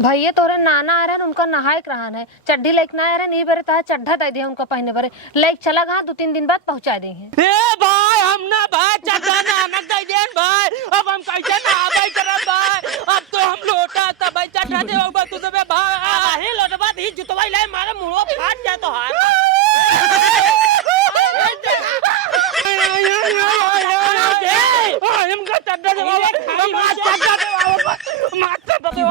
भैया तोरे नाना आ रहे उनका नहाए रहन है चड्ढी लेक ना आ रहे नहीं बरे ता चड्ढा दे दे उनका पहने बरे लेक चला गहा 2-3 दिन बाद पहुंचा देंगे। ए भाई हम ना भाई चड्ढा नानक दे देन भाई अब हम कैसे नहाबे करब भाई अब तो हम लोटा तब भाई चड्ढा दे होगा तू दे भाई आहे लोटबा दी जुतवाई ले मारे मुंह फाट जा तो हाथ हम का चड्ढा दे मार चड्ढा दे मार चड्ढा दे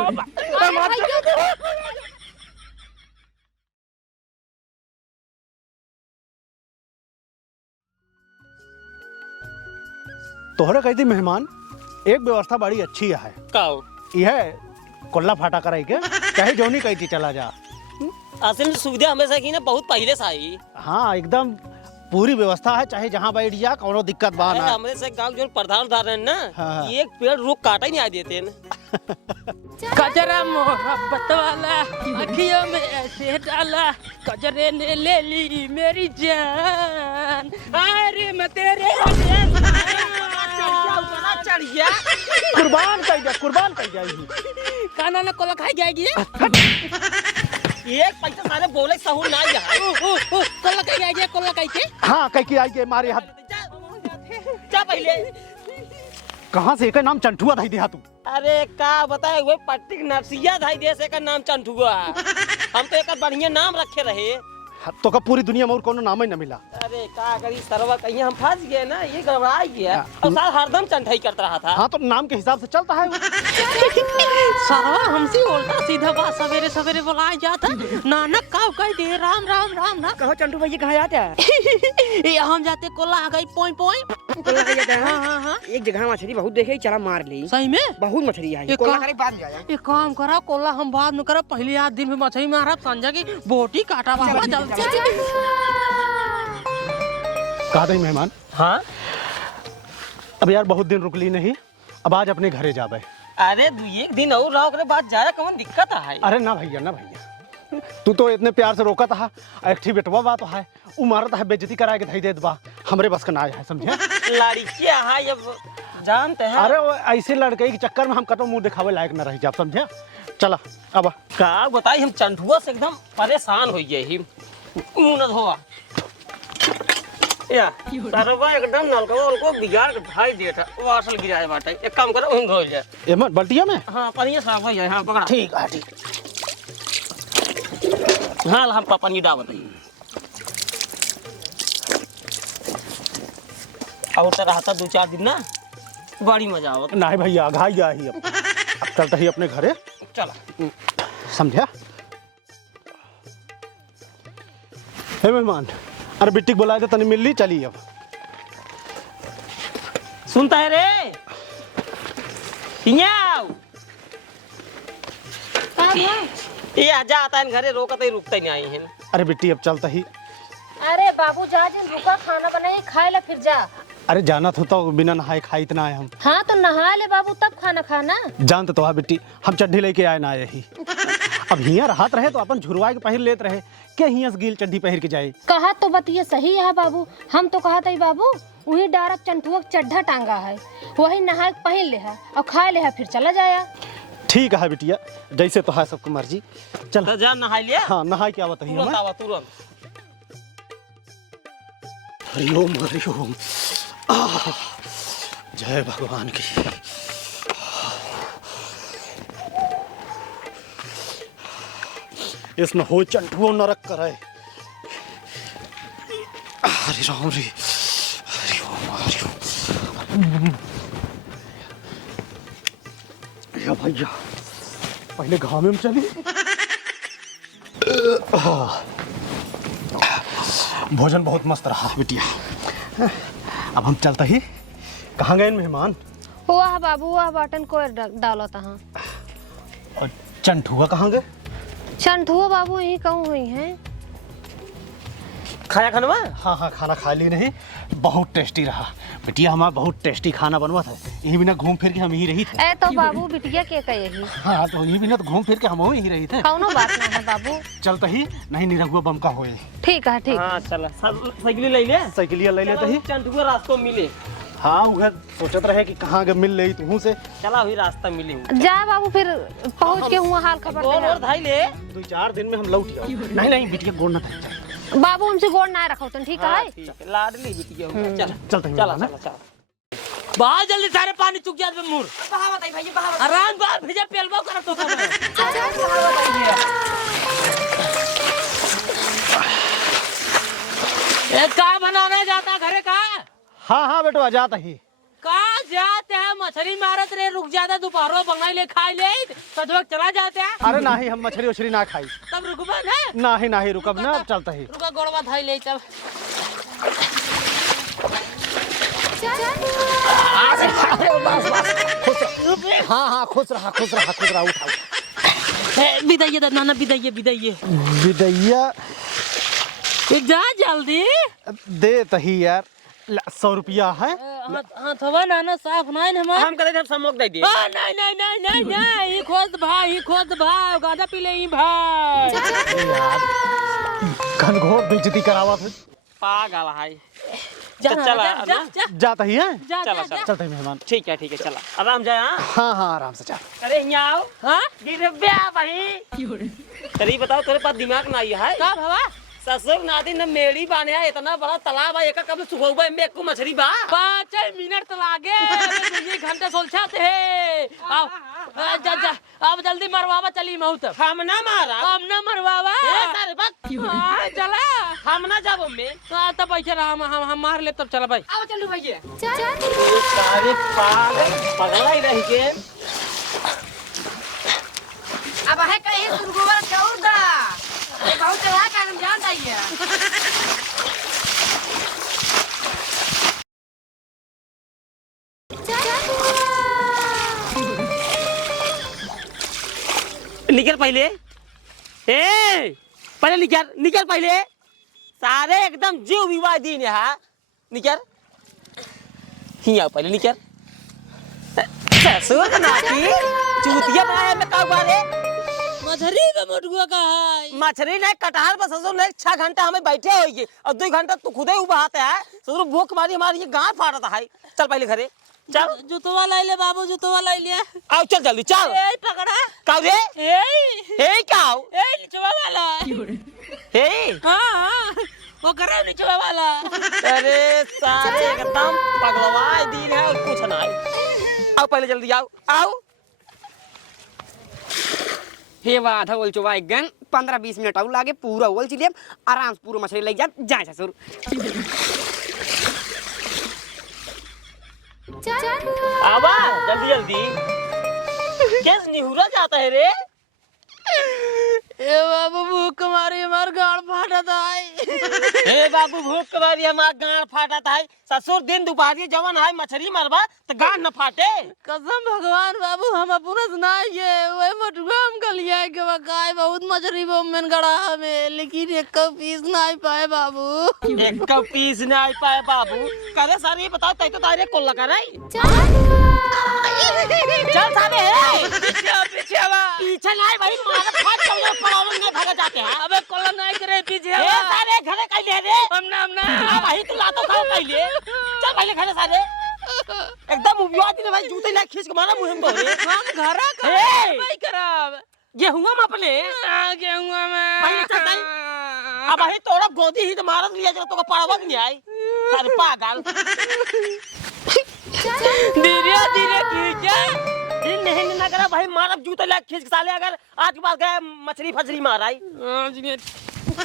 तोहरे कहती मेहमान एक व्यवस्था बड़ी अच्छी है काओ यह कोल्ला फाटा कराई के चाहे जोनी कहती चला जा। असल में सुविधा हमेशा की ना बहुत पहले से आई। हाँ एकदम पूरी व्यवस्था है चाहे जहाँ बैठ जा कोनो दिक्कत बा ना। हमारे से गांव जो प्रधान उदाहरण ना हाँ। एक पेड़ रुक काटा ही नहीं आ देते ना कजरा मोहब्बत वाला अखियों में ऐसे डाला कजरे ने ले ली मेरी जान अरे मैं तेरे चढ़ गया कुर्बान कर जाएगी काना ना कोला खाई जाएगी एक पैसा सारे बोले सहू ना यहाँ कोला खाई जाएगी कोला खाई के हाँ कह के आई के मारे हाथ जा पहले कहाँ से एक नाम चंठुआ धाई दिया तू। अरे का बताए वो पट्टिक नरसिया धाई देश का नाम चंठुआ हम तो एक बढ़िया नाम रखे रहे तो का पूरी दुनिया में और कोनो नाम ही न मिला। अरे का करी सरवा कहीं हम फंस गए ना ये घबरा गया और साल हरदम चंठाई करता रहा था। हाँ तो नाम के हिसाब से चलता है सरवा हमसे उल्टा सीधा बात सवेरे सवेरे बुलाया जाता नानक का कह दे राम राम राम ना कहो चंटू भैया कहाँ जाते हैं? ये हम जाते कोला आ गई पोई पोई कोला खाई जाते हैं। हाँ हाँ एक जगह मछली बहुत देखे चला मार ली सही में बहुत मछली आई ये कोला का- खाने के बाद में आया। एक काम करा कोला हम बाद में करा पहले आध दिन में मछली मारा संजय की बोटी काटा बाबा जल्दी कहा दही मेहमान। हाँ अब यार बहुत दिन रुकली नहीं अब आज अपने घरे जाबे। अरे दू एक दिन और रहो करे बाद जाया कौन दिक्कत है। अरे ना भैया तू तो इतने प्यार से रोका था एक ठी बेटवा बा तो है उ मारत है बेइज्जती करा के धई देत बा हमरे बस का ना है समझे। लड़कियां है अब जानते हैं। अरे वो ऐसे लड़के के चक्कर में हम कतो मुंह दिखावे लायक न रह जा समझे। चला अब का बताई हम चंठुआ से एकदम परेशान हो गए ही मुंह न धोआ या सरवा एकदम नलका उनको बिगाड़ के ढाई देता वो असल गिराए बाटे एक काम करो हम धो जाए एमन बल्टिया में। हां पानी साफ हो जाए। हां पकड़ा ठीक है ठीक। हां हम पानी डाल बताइए और तो रहता 2-4 दिन ना बड़ी मजा आवत। नहीं भैया आघाई जा ही अब चलता ही अपने घरे चला समझा। हे मेहमान अरे बिट्टी बुलाए थे तनी मिल ली चली अब। सुनता है रे याओ ये आजा आता है घरे रोकता ही रुकता ही नहीं आई है। अरे बिट्टी अब चलता ही। अरे बाबू जा जिन रुका खाना बनाए खाए ला फिर जा। अरे जाना था तो बिना नहाए खाए इतना आए हम। हाँ तो नहा ले बाबू तब खाना खाना। जानते तो है बिट्टी हम चड्ढी लेके आए ना यही अब हियाँ राहत रहे तो अपन झुरवा के पहिर लेत रहे के हियाँ से गील चड्ढी पहिर के जाए। कहा तो बतिये सही है बाबू हम तो कहा था बाबू वही डारक चंठुआ चड्ढा टांगा है वही नहा के पहन ले है और खा ले है फिर चला जाया। ठीक है बिटिया जैसे तो है सबको मर्जी चल। तो जा नहा लिया। हाँ नहाए क्या बताइए तुरंत आवा तुरंत। हरिओम हरिओम जय भगवान की। इसमें हो चंठुओ नरक करे। हरि राम रे हरिओम या भैया पहले घाम में चली। भोजन बहुत मस्त रहा बिटिया। अब हम चलते ही कहाँ गए मेहमान। वाह बाबू वाह बटन को डालो तहाँ। और चंठुआ कहाँ गए। चंठुआ बाबू यही कहूँ हुई हैं। खाया खाना हाँ हाँ खाना खा ली नहीं बहुत टेस्टी रहा बिटिया हमारा बहुत टेस्टी खाना बनवा था यही बिना घूम फिर के हम यही रही थे। ए तो बाबू बिटिया के कहेगी। हाँ तो यही बिना तो घूम फिर के हम यही रही थे। कौनो बात ना है बाबू चलते ही नहीं निरहुआ बम का होए। ठीक है ठीक। हाँ चला साइकिल ले ले साइकिलिया ले लेते ही चंठुआ रास्ते में मिले हाँ उधर सोचत रहे कि कहाँ के मिल रही तू से। चला हुई रास्ता मिली जा बाबू फिर पहुँच के हुआ हाल खबर गोल देना। और धाई ले 2-4 दिन में हम लौट जाओ। नहीं नहीं बिटिया गोड़ ना था। बाबू हमसे गोड़ ना रखो तुम ठीक है। ठीक है लाडली बिटिया हो चल चलते हैं चला ना। चला चला बहुत जल्दी सारे पानी चुक जात में मुर बहावत आई भैया बहावत। आराम बार भेजा पेलबो कर तो एक का बनाने जाता घरे का हाँ हाँ बेटवा जाता ही। का जाते हैं मछली मारत रे रुक जाता दोपहरो बनाई ले खाई ले सजवक चला जाते हैं अरे नहीं हम मछली उछली ना खाई। तब रुकबा ना नहीं नहीं रुकब ना अब चलता ही। रुका गोड़वा धाई ले तब हाँ हाँ खुश रहा उठा। बिदाइए नाना बिदाइए बिदैया जा जल्दी दे तही यार 100 रुपया है। हाथवा नाना साफ नहीं हमार हम कहते थे समोक दे दिए। नहीं ही खोद भाई गांजा पी ले ही भाई घनघोर बेइज्जती करावा थे। पागल है। चला जाता ही है। चला चलते हैं मेहमान। ठीक है चला आराम जाए। हाँ हाँ आराम से चल। अरे यहाँ आओ हाँ गिरब्या भाई। चलिए बताओ तेरे पास दिमाग नहीं है। का भवा ससुर नादी न मेड़ी बाने है इतना बड़ा तालाब है एक कब सुबह में एक को मछली बा 5 मिनट तो लागे 2 घंटे सोलछाते है अब जल्दी मरवावा चली महू तब हम ना मारा हम ना मरवावा सारे बात चला हम ना जाबो में तब पैसे हम मार ले तब चला भाई आओ चलो भैया सारे पगला ही रही के अब है कहीं सुरगोवर छोड़ दा ये बहुत चला का हम जान जाइए निकल पहले पहले निकल पहले सारे एकदम जीव विवादी है निकल ही आओ पहले निकल ससुर नाती चूतिया बनाया में का बारे मछली पे मोटुआ का है मछली नहीं कटहल पर ससुर नहीं 6 घंटा हमें बैठे होगी और 2 घंटा तू खुदे उबाते है ससुर भूख मारी हमारी ये गांड फाड़ता है चल पहले घरे चल जुतवा लाई ले बाबू जुतवा लाई ले आओ चल जल्दी चल ए पकड़ा काऊ रे हे काऊ ए निचवा वाला हे हां वो करे निचवा वाला अरे सारे एकदम पगलवाए दिन है और कुछ नहीं आओ पहले जल्दी आओ हे वाह आधा ओल चुवा गन 15-20 मिनट और लागे पूरा ओल चिलियम आराम से पूरा मछली लग जा ससुर आवा जल्दी कैस निहुरा जाता है रे ए बाबू भूख मारी हमार गाड़ फाटा था हे बाबू भूख मारी हमार गाड़ फाटा था ससुर दिन दोपहर जवन है मछली मरबा तो गाड़ न फाटे कसम भगवान बाबू हम अपना सुनाइए वही मटुआ हम गलिया के बकाए बहुत मछली वो में गड़ा हमें लेकिन एक पीस नहीं पाए बाबू एक पीस नहीं पाए बाबू करे सारे ये बताओ तै तो तारे को लगा रही चल सारे पीछे नहीं भाई मार फाट चल पड़ावन में भाग जाते हैं अबे कोला नहीं करे पीछे ए सारे घरे कैले रे हमना भाई तू लातो खाओ पहले चल पहले घरे सारे एकदम उबिया दिन भाई जूते ला खींच के मारा मुंह में रे हम घरा का भाई खराब गेहुआ में अपने गेहुआ में भाई चल अब भाई तोरा गोदी ही तो मारत लिया जरा तो पड़ावा नहीं आई सारे पागल धीरे धीरे खींचा दिन नहीं ना करा भाई मारब जूते ला खींच के साले अगर आज के बाद गए मछली फछली मार आई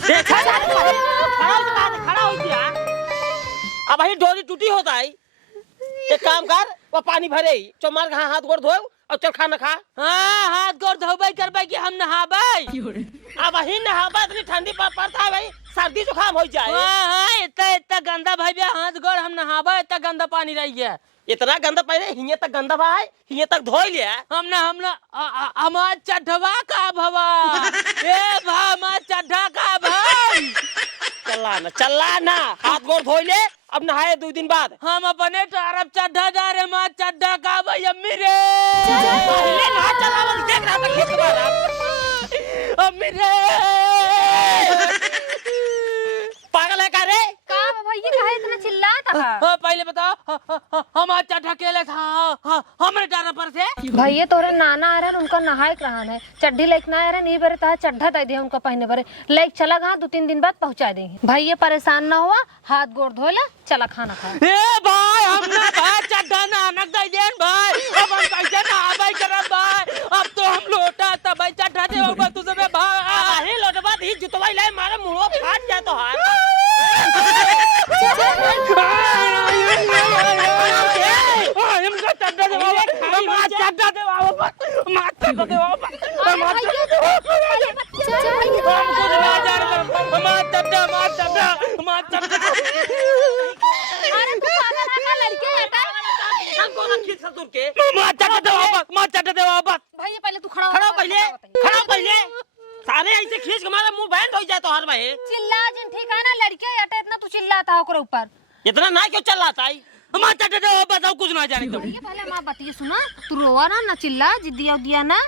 देखा खड़ा हो गया अब भाई डोरी टूटी होता है एक काम कर वो पानी भरे ही चमार के हाथ गोड़ धो और चल खाना खा हाँ हाथ गोड़ धोबे करबे कि हम नहाबे अब ही नहाबा इतनी ठंडी पड़ता है भाई सर्दी जुकाम हो जाए हाँ इतना गंदा भाई हाथ गोड़ हम नहाबे इतना गंदा पानी रही है इतना गंदा पहले हिये तक गंदा भाई हिये तक धो लिया हमने हमार चढ़वा का भवा ए भा हमार चढ़ा का भाई चला ना हाथ गोड़ धो ले अब नहाए 2 दिन बाद हम अपने तरफ चढ़ा जा रहे माँ चढ़ा का भाई अम्मी रे पहले ना चलावल देख रहा था खेत के बाद अम्मी रे पागल है का रे का भैया काहे इतना चिल्लाता है? पहले बताओ भैया तोरे नाना आ रहे उनका नहाए रहन है चड्ढी लेके ना आ रहे नहीं बरे ता चड्ढा दे दे उनका पहने बरे लेके चला गा 2-3 दिन बाद पहुंचा देंगे भैया परेशान ना हुआ हाथ गोड़ धोला चला खाना खा ए भाई हम ना भाई चड्ढा नानक दे देन भाई अब हम कैसे नहाबे करब भाई अब तो हम लोटा तब भाई चड्ढा दे होगा तुझे भाई अरे लोटबा दी जुतवाई ले मारे मुंह फाट जाए तो हाथ हमका चड्ढा दे बाबा चड्ढा दे बाबा मार चड्ढा दे बाबा मार चड्ढा अरे तू पागल है ना लड़के हटा हमको ना खींच ससुर के मार चड्ढा दे बाबा भैया पहले तू खड़ा खड़ा पहले सारे ऐसे खींच के मारा मुंह बैंड हो जाए तो हर भाई चिल्ला जिन ठीक है ना लड़के हटे इतना तू चिल्लाता ओकरे ऊपर इतना ना क्यों चल रहा है मार चड्ढा दे बाबा बताओ कुछ ना जाने तो भैया पहले माँ बतिए सुना तू रोवा ना चिल्ला जिद्दिया उदिया ना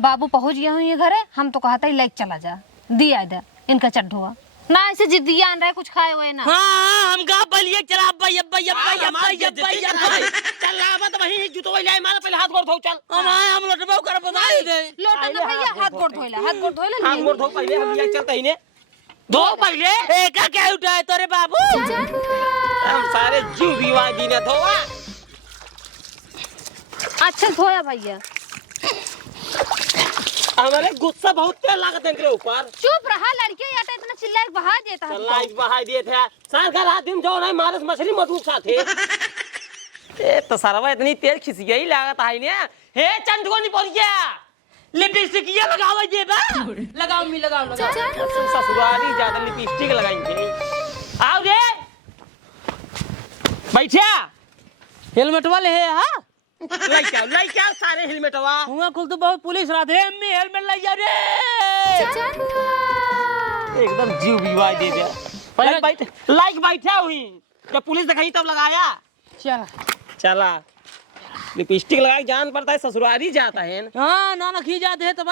बाबू पहुंच गया हूँ ये घरे हम तो कहता ही लेक चला जा दिया इधर इनका चड्ढुआ ना ऐसे जिद्दिया आन रहे कुछ खाए हुए ना हां हम गा बलिए चला अब्बा चल लावा तो वही जूतो ले मारा पहले हाथ गोड़ धो चल हम लोटबा कर बता दे लोटा ना भैया हाथ गोड़ धोइला हाथ गोड़ धो पहले हम ये चलते ही ने धो पहले एक का क्या उठाए तोरे बाबू हम सारे जीव विवाह दी ने धोआ अच्छा धोया भैया हमारे गुस्सा बहुत तेज लागत है इनके ऊपर चुप रहा लड़के यार इतना चिल्ला बहा देता है चल लाइट बहा दिए थे सार का रात दिन जो नहीं मारस मछली मधु साथे ए तो सरवा इतनी तेज खिस गई लागत है ने हे चंद को नहीं पहुंच गया लिपस्टिक ये लगावे जे बा लगाओ मी लगाओ ससुराली ज्यादा लिपस्टिक लगाएंगे आओ रे बैठिया हेलमेट वाले है हां लाइक क्या सारे हेलमेटवा हुआ कुल तो बहुत पुलिस राधे में हेलमेट लाई जा रे एकदम जीव विवाह दे दिया पहले लाइक बैठा हुई जब पुलिस दिखाई तब लगाया चला लिपस्टिक लगा के जान पड़ता है ससुराली जाता है हां ना खी जाते है तब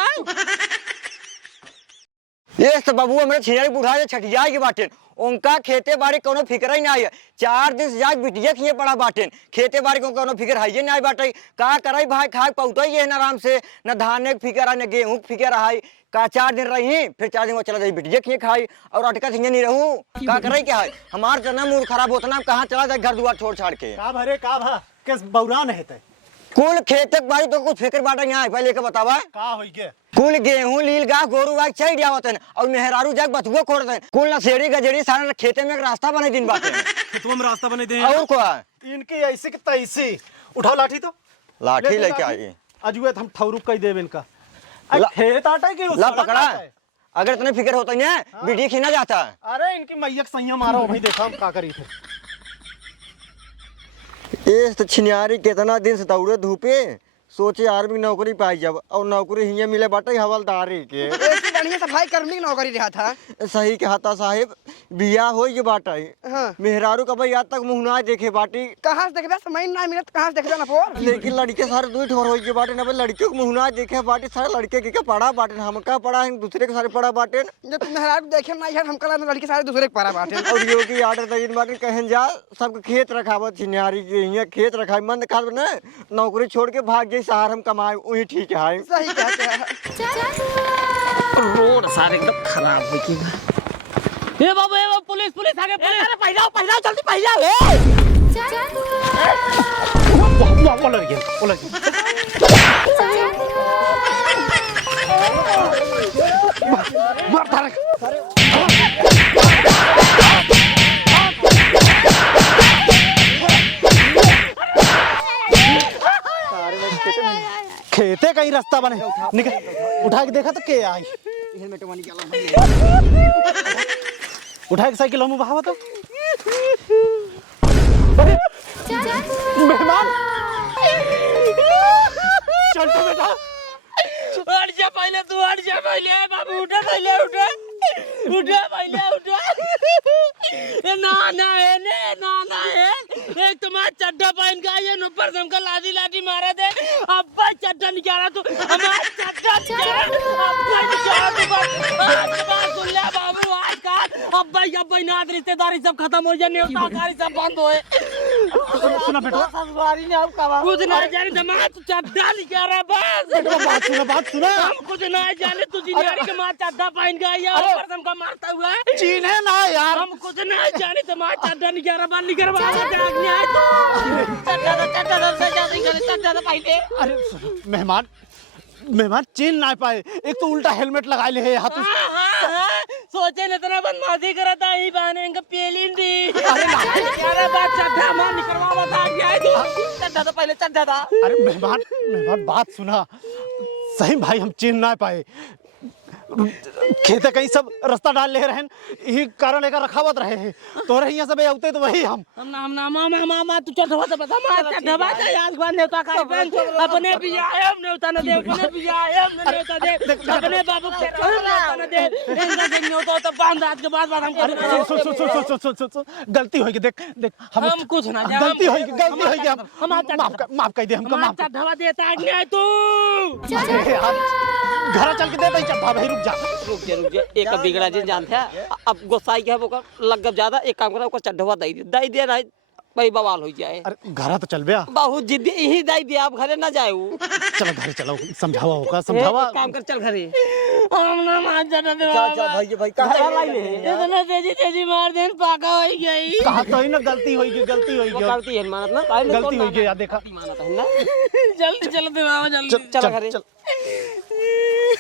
ये तो बाबू मेरे छियारी बुढ़ा जे छठिया के बाटे उनका खेते बाड़ी कोनो फिक्र ही नहीं है 4 दिन से जाग बिटिया खिए पड़ा बाटे खेते बाड़ी को कोनो फिक्र है ये नहीं बाटे का करई भाई खाए पौतई है न आराम से न धान के फिक्र है न गेहूं के फिक्र है का 4 दिन रही फिर 4 दिन वो चला जाई बिटिया खिए खाई और अटका सिंह नहीं रहूं का करई क्या है हमार जन्म मूड खराब होता ना कहां चला जाए घर दुआर छोड़ छाड़ के का भरे का भा किस बौरान हेते कुल खेते बाड़ी तो कुछ फिक्र बाटे नहीं है पहले के बतावा का होई के कुल गेहूं लील गा गोरू गा चढ़ जावत है और मेहरारू जाग बथुआ खोड़ दे कुल ना सेड़ी गजरी सारा खेते में एक रास्ता बने दिन बाटे खेतवा में रास्ता बने दे और क्या इनकी ऐसे की तैसी उठाओ लाठी तो लाठी लेके आई अजुए हम ठौरुक कई देब इनका खेत आटा के ला पकड़ा अगर इतने फिक्र होता नहीं है वीडियो खींचा जाता है अरे इनकी मैयक सैया मारो भाई देखा हम का करी थे ये तो छिनियारी कितना दिन से दौड़े धूपे सोचे आर्मी नौकरी पाई जब और नौकरी हिये मिले बाटे हवलदारी के ऐसी बढ़िया सफाई कर्मी की नौकरी रहा था सही कहता साहिब बिया हो ये बाटे हाँ। मेहरारू का भाई आज तक मुंह ना देखे बाटी कहाँ से देखबे समय ना मिलत कहाँ से देखबे ना पोर लेकिन लड़के सारे दूर ठोर हो के बाटे ना लड़के को मुंह ना देखे बाटी सारे लड़के के पड़ा बाटे हमका पड़ा है दूसरे के सारे पड़ा बाटे जब तुम मेहरारू देखे ना यार हमका लड़की सारे दूसरे के पारा बाटे और योगी आर्डर दिन बाटे कहें जा सबके खेत रखावत छिनियारी के यहाँ खेत रखा मन खा ना नौकरी छोड़ के भाग गई शहर हम कमाए वही ठीक है सही कहते हैं रोड सारे एकदम खराब हो गई ए बाबू पुलिस आगे पुलिस अरे पहला जल्दी पहला वो लड़ गया मार तारक खेते कहीं रास्ता बने निकल उठा के देखा तो के आई उठा के साइकिल हम बहावा तो मेहमान चल तो बेटा हट जा पहले तू हट जा पहले बाबू उठा पहले उठा ये ना है एक तुम्हारा चड्डा पहन के आई है ऊपर से हमका लाठी मारा दे अब्बा चड्डा निकाला तू हमारा चड्डा सुन ले बाबू आज का अब्बा नाथ रिश्तेदारी सब खत्म हो जाए न्योता कारी सब बंद होए सुना बेटवा ससुरारी ने अब कहा कुछ ना जाने दमाद तू चड्डा लिखा रहा बस बेटवा बात सुना हम कुछ ना जाने तू जिनारी के मार चड्डा पहन के आया और कसम का मारता हुआ है चीन है ना यार हम कुछ ना जाने तो मार चड्डा निकाल रहा बाल निकाल रहा आग नहीं आए तो चड्डा से जाते करे चड्डा तो पहले अरे सुनो, मेहमान चीन ना पाए एक तो उल्टा हेलमेट लगा ले है हाथ हाँ, सोचे न इतना बदमाशी करा था ही बहाने इनका पेलिन दी अरे बात चड्डा मार निकलवा बता गया है तू चड्डा तो पहले चड्डा था अरे मेहमान बात सुना सही भाई हम चीन ना पाए खेते कहीं सब रास्ता डाल ले रहे हैं यही कारण लेकर रखावत रहे हैं तो रही यहाँ सब औते तो वही हम ना मामा तू चढ़वा तो बता मार चढ़वा दे यार बार नेता का अपने भी आए हम नेता न दे अपने भी आए हम नेता दे अपने बाबू के नेता न दे इनका देख नेता तो 5 रात के बाद हम सुन गलती होगी देख हम कुछ ना गलती होगी हम माफ कर दे हमको माफ चढ़वा देता है तू घर चल के देता ही चढ़ा भाई रुक जा एक बिगड़ा जी जानते हैं अब गोसाई के है वो लग ज्यादा एक काम करा चढ़वा दई दे ना भाई बवाल हो जाए अरे घर तो चल बया बहुत जिद्दी यही दई दे आप घरे ना जाए चलो घर चलो समझावा होगा समझावा काम कर चल घरे हम ना मान जाना दे भाई कहाँ इतना तेजी मार देन पाका हो गई कहा तो ही ना गलती होगी गलती है मानत ना गलती होगी यार देखा मानत है ना जल्दी चलो दे मामा जल्दी चल घरे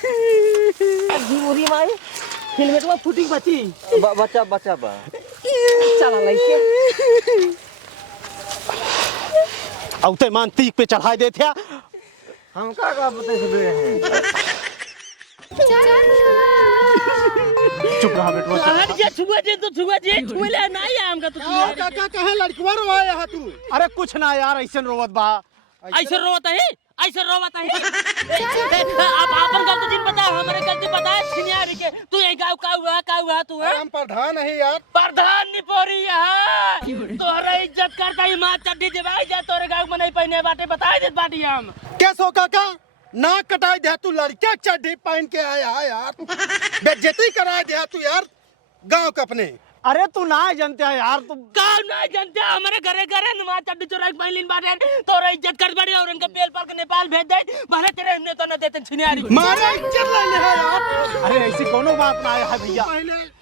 पूरी माई हेलमेट में फुटिंग बची बच्चा बा चला लइके औते मान तीक पे चढ़ा दे थे हम का बता हैं चुप रहा बेटवा हट जा छुआ जे छुएला नहीं है हमका तू काका कहे लड़कवा रो आया तू अरे कुछ ना यार ऐसे रोवत बा ऐसे रोता है आप अपन गलती जिन बता हमारे गलती बता छिनियारी के तू यही गाँव का हुआ तू है हम प्रधान है यार प्रधान नहीं पोरी यहाँ तोहरा इज्जत करता ही माँ चड्डी दिवाई जा तोरे गाँव में नहीं पहने बाटे बताए दे बाटी हम कैसो काका ना कटाई दे तू लड़के चड्डी पहन के आया है यार बेइज्जती करा दे तू यार गांव के अपने अरे तू ना जानते है यार तू गाँव ना जानते हमारे घरे माँ चड्डी चोराई पहलिन बाटे तोरा इज्जत कर बाड़ी और इनका बेल पर के नेपाल भेज दे भले तेरे हमने तो न देते छिनियारी मारे इज्जत ले ले यार अरे ऐसी कोनो बात ना है भैया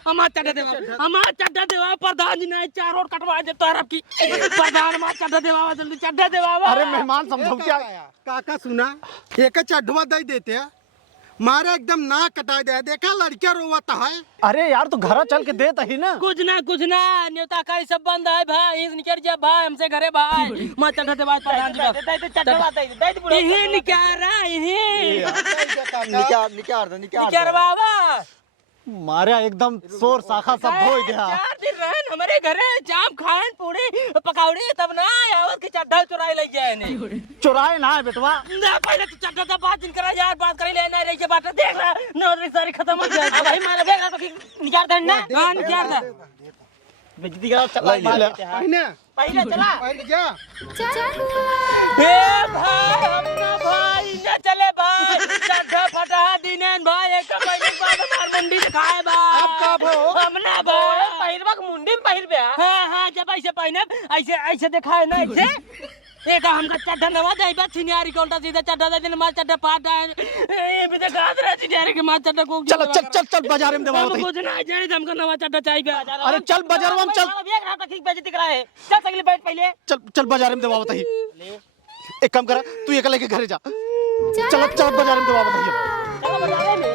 हमारा चड्डा देवा प्रधान जी ने 4 रोड कटवा दे तोहरा की प्रधान माँ चड्डा देवा जल्दी चड्डा देवा अरे मेहमान समझो क्या काका सुना एक चढ़वा दे देते हैं मारे एकदम ना कटाई दे देखा लड़के रोवता है अरे यार तू घर चल के देता ही ना कुछ ना न्योता का सब बंद है भाई निकल जा भाई हमसे घरे भाई मत चढ़ा दे बात प्रधान जी चढ़वा दे यही निकाल रहा यही निकाल बाबा मारे एकदम शोर शाखा सब हो गया 4 दिन रहन हमारे घरे जाम खान पूरी पकौड़ी तब ना आवत के चड्ढा चुराई ले जाए ने चुराए ना है बेटवा ना पहले तो चड्ढा का बात दिन करा यार बात करे ले ना रही के बात देख रहा नौकरी सारी खत्म हो जाए अब भाई मारा बेगा तो निकाल दे ना हां निकाल दे बेइज्जती करा चला पहने पहले चला पहले जा ए भाई अपना भाई न चले भाई चड्ढा फटा दिनेन भाई एक महीने बाद मार मंडी दिखाए भाई आप का भो हमने भाई पहिरवा के मुंडी में पहिर बे हां जब ऐसे पहने ऐसे दिखाए ना ऐसे एक हमका चड्ढा नवा दे बा छिनियारी को उल्टा सीधा चड्ढा दे दिन मार चड्ढा फाटा ए भी देखा रहा छिनियारी के मार चड्ढा को चल बाजार में देवा कुछ ना जाने हमका नवा चड्ढा चाहिए अरे चल बाजार में चल बेग रहा ठीक बेइज्जती कराए चल सगली बैठ पहले चल बाजार में देवा बताइए एक काम करा तू एक लेके घरे जा चल बाजार में देवा बताइए चलो बता दे